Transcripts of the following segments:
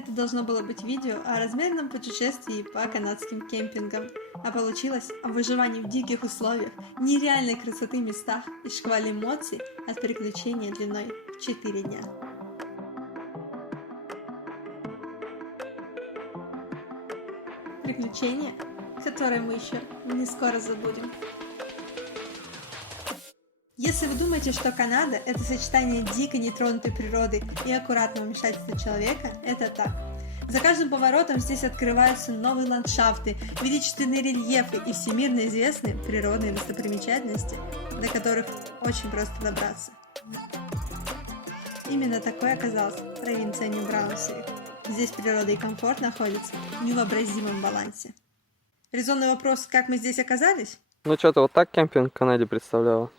Это должно было быть видео о размеренном путешествии по канадским кемпингам, а получилось о выживании в диких условиях, нереальной красоты местах и шквале эмоций от приключения длиной в 4 дня. Приключения, которые мы еще не скоро забудем. Если вы думаете, что Канада – это сочетание дикой нетронутой природы и аккуратного вмешательства человека, это так. За каждым поворотом здесь открываются новые ландшафты, величественные рельефы и всемирно известные природные достопримечательности, до которых очень просто добраться. Именно такой оказалась провинция Нью-Браунсвик. Здесь природа и комфорт находятся в невообразимом балансе. Резонный вопрос, как мы здесь оказались? Ну что, ты вот так кемпинг в Канаде представляла?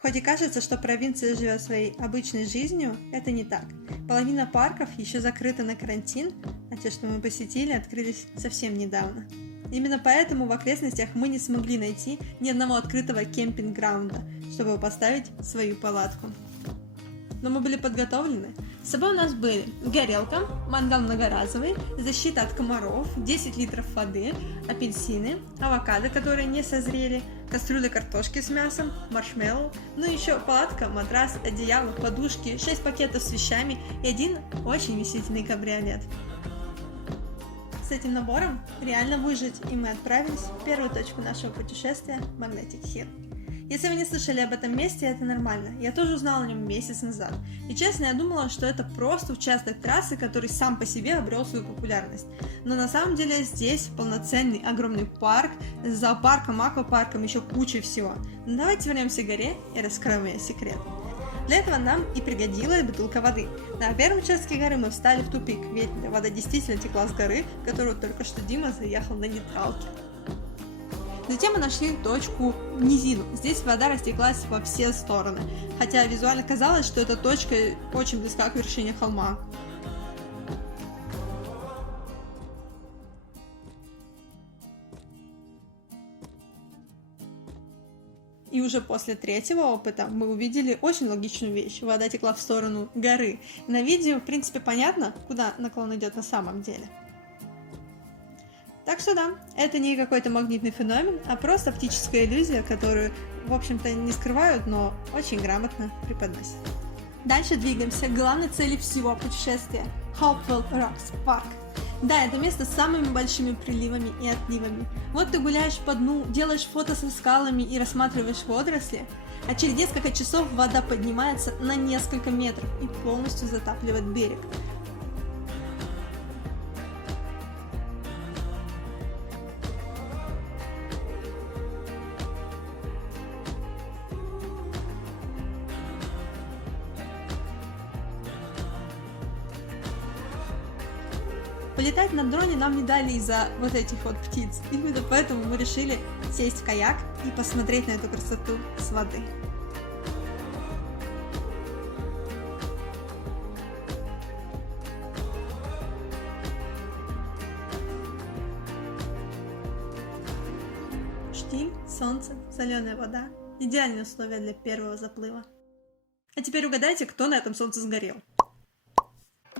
Хоть и кажется, что провинция живет своей обычной жизнью, это не так. Половина парков еще закрыта на карантин, а те, что мы посетили, открылись совсем недавно. Именно поэтому в окрестностях мы не смогли найти ни одного открытого кемпинг-граунда, чтобы поставить свою палатку. Но мы были подготовлены. С собой у нас были горелка, мангал многоразовый, защита от комаров, 10 литров воды, апельсины, авокадо, которые не созрели, кастрюля картошки с мясом, маршмеллоу, ну и еще палатка, матрас, одеяло, подушки, 6 пакетов с вещами и один очень вместительный кабриолет. С этим набором реально выжить, и мы отправились в первую точку нашего путешествия – Magnetic Hill. Если вы не слышали об этом месте, это нормально. Я тоже узнала о нем месяц назад. И честно, я думала, что это просто участок трассы, который сам по себе обрел свою популярность. Но на самом деле здесь полноценный огромный парк, с зоопарком, аквапарком, еще кучей всего. Но давайте вернемся к горе и раскроем ее секрет. Для этого нам и пригодилась бутылка воды. На первом участке горы мы встали в тупик, ведь вода действительно текла с горы, в которую только что Дима заехал на нейтралке. Затем мы нашли точку низину. Здесь вода растеклась во все стороны, хотя визуально казалось, что эта точка очень близка к вершине холма. И уже после третьего опыта мы увидели очень логичную вещь. Вода текла в сторону горы. На видео, в принципе, понятно, куда наклон идет на самом деле. Так что да, это не какой-то магнитный феномен, а просто оптическая иллюзия, которую, в общем-то, не скрывают, но очень грамотно преподносят. Дальше двигаемся к главной цели всего путешествия – Hopewell Rocks Park. Да, это место с самыми большими приливами и отливами. Вот ты гуляешь по дну, делаешь фото со скалами и рассматриваешь водоросли, а через несколько часов вода поднимается на несколько метров и полностью затапливает берег. Полетать на дроне нам не дали из-за вот этих вот птиц. Именно поэтому мы решили сесть в каяк и посмотреть на эту красоту с воды. Штиль, солнце, соленая вода. Идеальные условия для первого заплыва. А теперь угадайте, кто на этом солнце сгорел.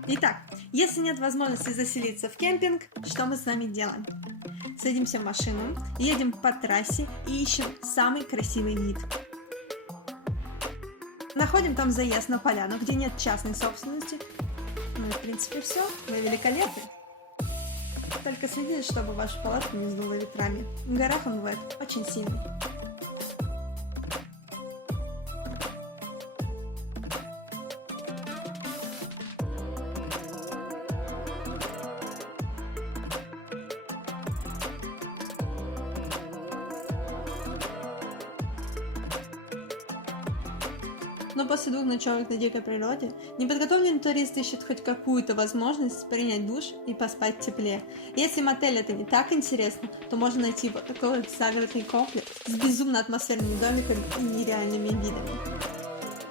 Итак, если нет возможности заселиться в кемпинг, что мы с вами делаем? Садимся в машину, едем по трассе и ищем самый красивый вид. Находим там заезд на поляну, где нет частной собственности. Ну и в принципе все, мы великолепны. Только следите, чтобы вашу палатку не сдуло ветрами. В горах он бывает очень сильный. Но после 2 ночевок на дикой природе, неподготовленный турист ищет хоть какую-то возможность принять душ и поспать в тепле. Если мотель это не так интересно, то можно найти вот такой вот загородный комплекс с безумно атмосферными домиками и нереальными видами.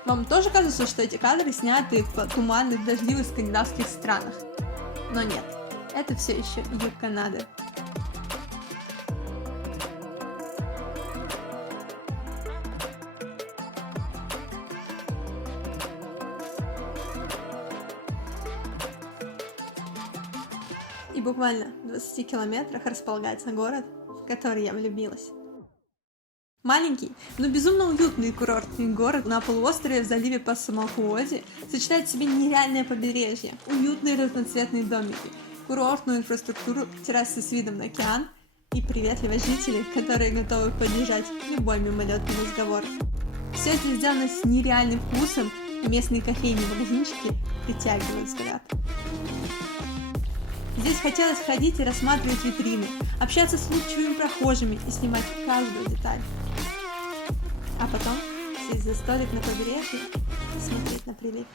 Вам тоже кажется, что эти кадры сняты в туманных, дождливых скандинавских странах? Но нет, это все еще юг Канады. И буквально в 20 километрах располагается город, в который я влюбилась. Маленький, но безумно уютный курортный город на полуострове в заливе Пассамалхуоди сочетает в себе нереальное побережье, уютные разноцветные домики, курортную инфраструктуру, террасы с видом на океан и приветливых жителей, которые готовы поддержать любой мимолетный разговор. Все это сделано с нереальным вкусом, и местные кофейни и магазинчики притягивают взгляд. Здесь хотелось ходить и рассматривать витрины, общаться с улыбчивыми прохожими и снимать каждую деталь. А потом сесть за столик на побережье и смотреть на прилив.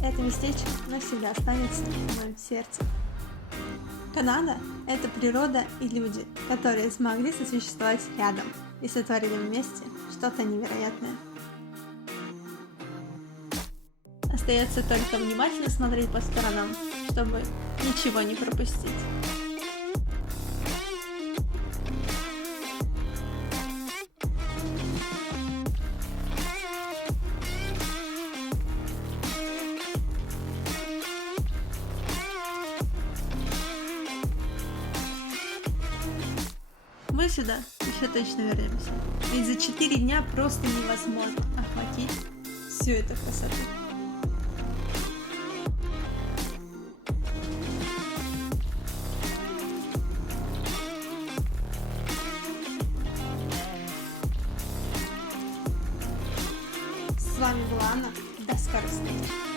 Это местечко навсегда останется в моем сердце. Канада – это природа и люди, которые смогли сосуществовать рядом и сотворили вместе что-то невероятное. Остается только внимательно смотреть по сторонам, чтобы ничего не пропустить. Мы сюда еще точно вернемся, ведь за 4 дня просто невозможно охватить всю эту красоту. С вами была Анна, до скорых встреч!